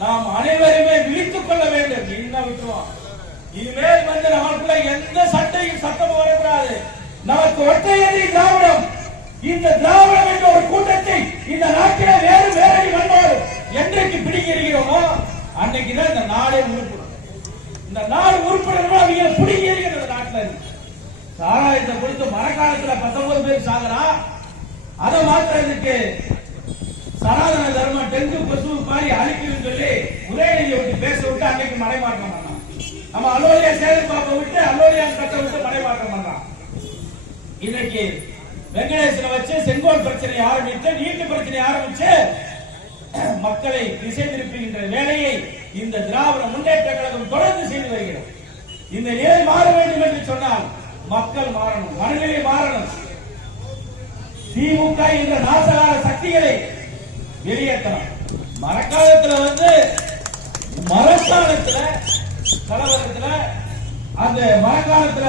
நாம் அனைவருமே விழித்துக் கொள்ள வேண்டும். இன்னும் விட்டுருவோம் இனிமேல் வந்து நமக்குள்ள எந்த சட்டையும் சட்டம் வரக்கூடாது. நமக்கு ஒற்றையடி திராவிடம். இந்த திராவிடம் என்ற ஒரு கூட்டத்தை இந்த நாட்டில வேறு வேறடி வந்தோம் என்றைக்கு பிடிக்கிறீங்களோ அன்னைக்குதான் இந்த நாடே உருப்படும். இந்த நாடு உருப்படணும் அவங்க பிடிக்கிறீங்க இந்த நாட்டுல. இருக்கு சாராயத்தை கொடுத்து மரக்காலத்துல பத்தொன்பது பேர் சாகுறா? அதை மாத்திரத்துக்கு சனாதன தர்மம் டெங்கு மாதிரி அழிக்குதுன்னு சொல்லி உதயநிதி விட்டு பேச விட்டு அன்னைக்கு மடைமாற்றம் பண்ணான். நம்ம அலோலியா சேகர் பாப்பை விட்டு அலோலியா கட்ட விட்டு மடைமாற்றம் பண்ணான். இன்னைக்கு வெங்கடேசனை வச்சு செங்கோல் பிரச்சனை ஆரம்பித்து நீட்டு பிரச்சனை ஆரம்பிச்சு மக்களை திசை திருப்புகின்ற வேலையை இந்த திராவிட முன்னேற்ற கழகம் தொடர்ந்து செய்து வருகிறது. இந்த நிலை மாற வேண்டும் என்று சொன்னால் மக்கள் மாறணும் மனநிலை மாறணும். திமுக என்ற நாசகார சக்திகளை வெளியேற்றணும். மரக்காலத்துல வந்து மரஸ்தானத்துல கலவரத்துல அந்த மரக்காலத்துல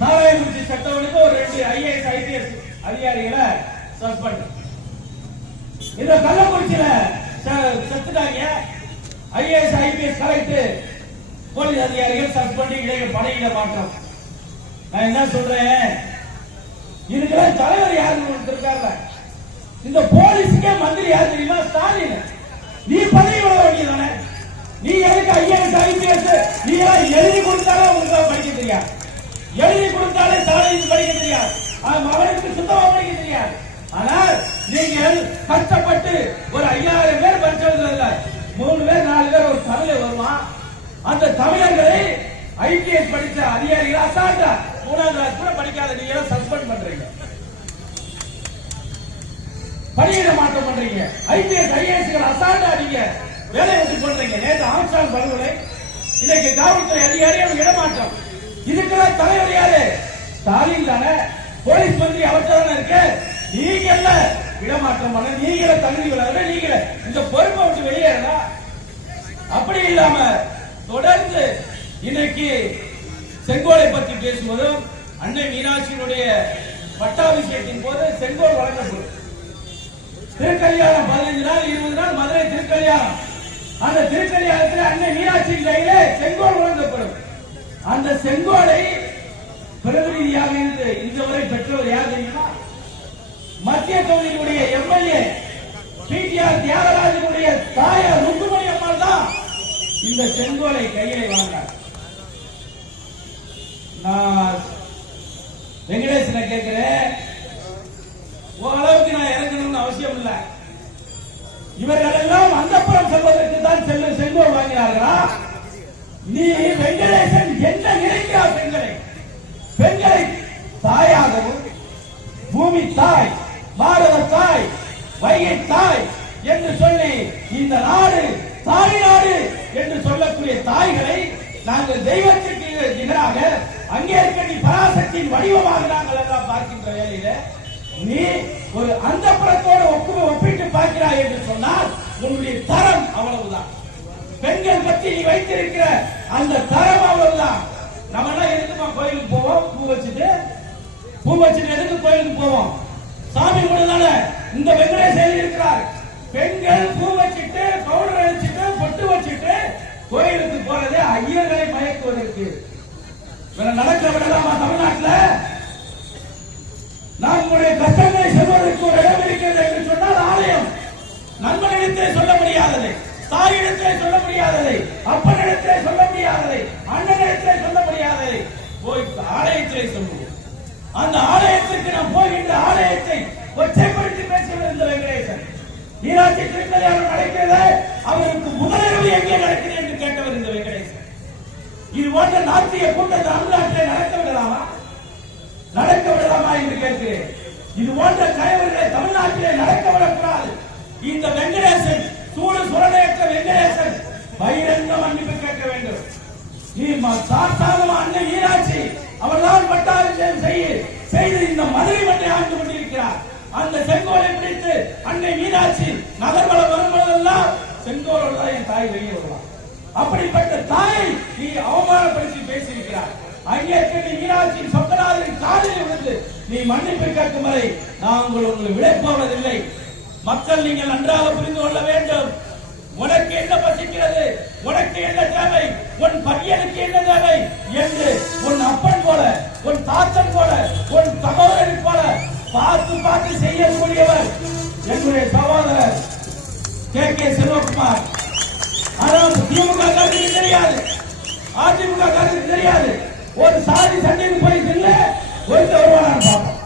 சாராயக்குறிச்சி சட்டவனுக்கு ஒரு ரெண்டு ஐஏஎஸ் ஐபிஎஸ் அதிகாரிகளை சஸ்பெண்ட் இந்த கள்ளக்குறிச்சியில செத்துட்டாங்க. ஐஏஎஸ் ஐபிஎஸ் கலெக்டர் போலீஸ் அதிகாரிகள் சஸ்பெண்ட் இடையில படையில மாற்றம். நான் என்ன சொல்றேன்? இதுக்கெல்லாம் தலைவர் யாருன்னு ஒருத்தர் இருக்காருல்ல இந்த போலீஸுக்கே மந்திரி யார் தெரியுமா? ஸ்டாலின். நீ பதவி வர வேண்டியதானே நீ எதுக்கு ஐஎஸ் ஐபிஎஸ் நீ எல்லாம் எழுதி கொடுத்தாலே உங்களுக்கு படிக்க தெரியாது. எழுதி கொடுத்தாலே ஸ்டாலின் படிக்க தெரியாது. அவருக்கு சுத்தமா படிக்க தெரியாது. ஆனால் நீங்கள் கஷ்டப்பட்டு ஒரு ஐயாயிரம் பேர் படிச்சவர்கள் மூணு பேர் நாலு பேர் ஒரு தமிழை வருவான். அந்த தமிழர்களை ஐபிஎஸ் படிச்ச அதிகாரிகள் அசால்ட்டா மூணாவது கிளாஸ் கூட படிக்காத நீங்க சஸ்பெண்ட் பண்றீங்க. பணியிட மாற்றம் பண்றீங்க. ஐபிஎஸ் ஐஏஎஸ்கள் அசால்ட்டா நீங்க வேலையை விட்டு பண்றீங்க நேற்று ஆம்ஸ்டாங் படுகொலை இன்னைக்கு காவல்துறை அதிகாரி அவங்க இடமாற்றம். இதுக்கெல்லாம் தலைவர் யாரு? ஸ்டாலின் தானே. போலீஸ் மந்திரி அவர்கிட்ட தானே இருக்கு. நீங்க இடமாற்றம் பண்ண நீங்கள தகுதி விடாத நீங்கள இந்த பொறுப்பை விட்டு வெளியேறலாம். அப்படி இல்லாம தொடர்ந்து இன்னைக்கு செங்கோலை பற்றி பேசும்போதும் அன்னை மீனாட்சியினுடைய பட்டாபிஷேகத்தின் போது செங்கோல் வழங்கப்படும். திருக்கல்யாணம் பதினஞ்சு நாள் இருபது நாள் மதுரை திருக்கல்யாணம். அந்த திருக்கல்யாணத்தில் அன்னை மீனாட்சி கையில செங்கோல் வழங்கப்படும் அந்த செங்கோலை பிரதிநிதியாக இருந்து இதுவரை பெற்றவர் யார் தெரியுமா? மத்திய தொகுதியினுடைய எம்எல்ஏ பிடிஆர் தியாகராஜனுடைய தாயார் ருக்குமணி அம்மாள் தான் இந்த செங்கோலை கையிலே வாங்கினார். நான் வெங்கடேசனை கேட்கிறேன். ஓரளவுக்கு நான் அவசியம் இல்லை. இவர்கள் எல்லாம் அந்தப்புறம் செல்வதற்கு தான் செல்ல செல்வம் வாங்கினார்களா? நீ வெங்கடேசன் என்ன நினைக்கிறார் பெண்களை? பெண்களை தாயாகவும் பூமி தாய் பாரத தாய் வைகை தாய் என்று சொல்லி இந்த நாடு தாய் நாடு என்று சொல்லக்கூடிய தாய்களை நாங்கள் தெய்வத்திற்கு நிகராக அங்கே இருக்க நீ பராசக்தியின் வடிவமாக நாங்கள் எல்லாம் பார்க்கின்ற வேலையில நீ ஒரு அந்த படத்தோட ஒப்பு ஒப்பிட்டு பார்க்கிறாய் என்று சொன்னால் உன்னுடைய தரம் அவ்வளவுதான். பெண்கள் பற்றி நீ வைத்திருக்கிற அந்த தரம் அவ்வளவுதான். நம்ம எல்லாம் எதுக்குமா கோயிலுக்கு போவோம்? பூ வச்சுட்டு? பூ வச்சுட்டு எதுக்கு கோயிலுக்கு போவோம்? சாமி கூட இந்த வெங்கடேஷ் எழுதி இருக்கிறார்? பெண்கள் பூ வச்சுட்டு பவுடர் அடிச்சுட்டு பொட்டு வச்சுட்டு கோயிலுக்கு போறது ஐயர்களை மயக்குவதற்கு. நடக்கிறவங்க நடக்க தமிழ்நாட்டுல நம்முடைய கஷ்டங்களை சொல்வதற்கு ஒரு இடம் இருக்கிறது என்று சொன்னால் ஆலயம் நண்பனிடத்திலே சொல்ல முடியாததை தாயிடத்திலே சொல்ல முடியாததை அப்பனிடத்திலே சொல்ல முடியாததை அண்ணனிடத்திலே சொல்ல முடியாததை போய் ஆலயத்திலே சொல்லுவோம் அந்த ஆலயத்திற்கு நாம் போகின்ற ஆலயத்தை ஒற்றைப்படுத்தி பேசுவது இந்த வெங்கடேசன் மீனாட்சி அவர் நடக்கிறது. அவருக்கு முதலிரவு எங்கே நடக்குது என்று கேட்டவர் இந்த வெங்கடேசன் இது போன்ற நாட்டிய கூட்டத்தை தமிழ்நாட்டிலே நடக்க விடலாமா? நடக்க விடலாமா என்று கேட்கிறேன். இது போன்ற தலைவர்களை தமிழ்நாட்டிலே நடக்க விடக்கூடாது. இந்த வெங்கடேசன் சூடு சுரணையற்ற வெங்கடேசன் பகிரங்க மன்னிப்பு கேட்க வேண்டும். நீ ம- அண்ணன் ஈராட்சி அவர்தான் பட்டாபிஷேகம் செய்ய செய்து இந்த மதுரை மட்டை ஆண்டு கொண்டிருக்கிறார். அந்த செங்கோலை பிடித்து அன்னை மீனாட்சி நகர்வலம் வரும்போதெல்லாம் செங்கோலோடு தான் என் தாய் வெளியே வருவார் அப்படிப்பட்ட தாயை நீ அவமானப்படுத்தி பேசியிருக்கிறார் அங்கே கேட்டு நீ மீனாட்சி சொக்கநாதரின் காலில் விழுந்து நீ மன்னிப்பு கேட்கும் வரை நான் உங்கள் உங்களை விடைப்போவதில்லை மக்கள் நீங்கள் நன்றாக புரிந்து கொள்ள வேண்டும். உனக்கு என்ன பசிக்கிறது? உனக்கு என்ன தேவை? உன் பையனுக்கு என்ன தேவை? செய்யக்கூடியவர் என்னுடைய சகோதரர் கே. கே. செல்வகுமார். ஆனால் திமுக கருத்துக்கு தெரியாது. அதிமுக கருத்துக்கு தெரியாது. ஒரு சாதி சண்டைக்கு போய் இல்ல ஒருத்த வருவானான்னு பார்ப்போம்.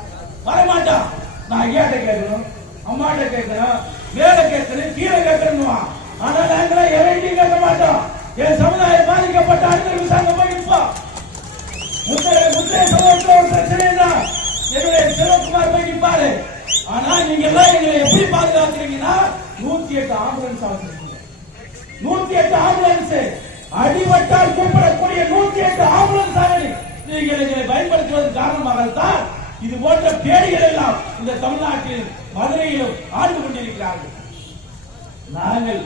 வரமாட்டான் நான் ஐயாட்ட கேட்கணும் அம்மாட்ட கேட்கணும் மேல கேட்கணும் கீழே கேட்கணும்? ஆனா நாங்கள எவரையும் கேட்க மாட்டோம். என் சமுதாயம் பாதிக்கப்பட்ட அனைவரும் சாங்க போய் நிற்போம். முந்தைய முந்தைய சமூகத்தில் ஒரு பிரச்சனை தான் என்னுடைய சிவகுமார் போய் நிற்பாரு. ஆனா நீங்க எல்லாம் எங்களை எப்படி பாதுகாக்கிறீங்கன்னா நூத்தி எட்டு ஆம்புலன்ஸ் வச்சிருக்கீங்க நூத்தி எட்டு ஆம்புலன்ஸ். அடிபட்டால் கூப்பிடக்கூடிய நூத்தி எட்டு ஆம்புலன்ஸ் ஆகி நீங்கள் எங்களை பயன்படுத்துவது காரணமாகத்தான் இது போன்ற பேடிகள் எல்லாம் இந்த தமிழ்நாட்டில் மதுரையிலும் ஆண்டு கொண்டிருக்கிறார்கள். நாங்கள்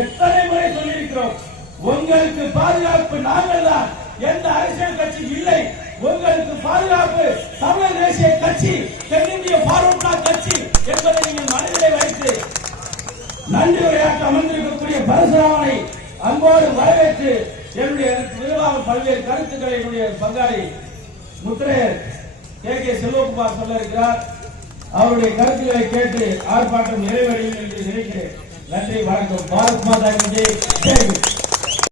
எத்தனை முறை சொல்லியிருக்கிறோம் உங்களுக்கு பாதுகாப்பு நாங்கள் தான். எந்த அரசியல் கட்சி இல்லை. உங்களுக்கு பாதுகாப்பு தமிழர் தேசிய கட்சி தென்னிந்திய ஃபார்வர்ட் நன்றி உரையாற்ற அமர்ந்திருக்கக்கூடிய பரசுராமனை அன்போடு வரவேற்று என்னுடைய விரிவாக பல்வேறு கருத்துக்களை என்னுடைய பங்காளி முத்திரையர் கே கே செல்வகுமார் சொல்ல இருக்கிறார் அவருடைய கருத்துக்களை கேட்டு ஆர்ப்பாட்டம் நிறைவடையும் என்று நினைக்கிறேன். நன்றி வணக்கம். பாரத் மாதா ஜெய். ஜெய்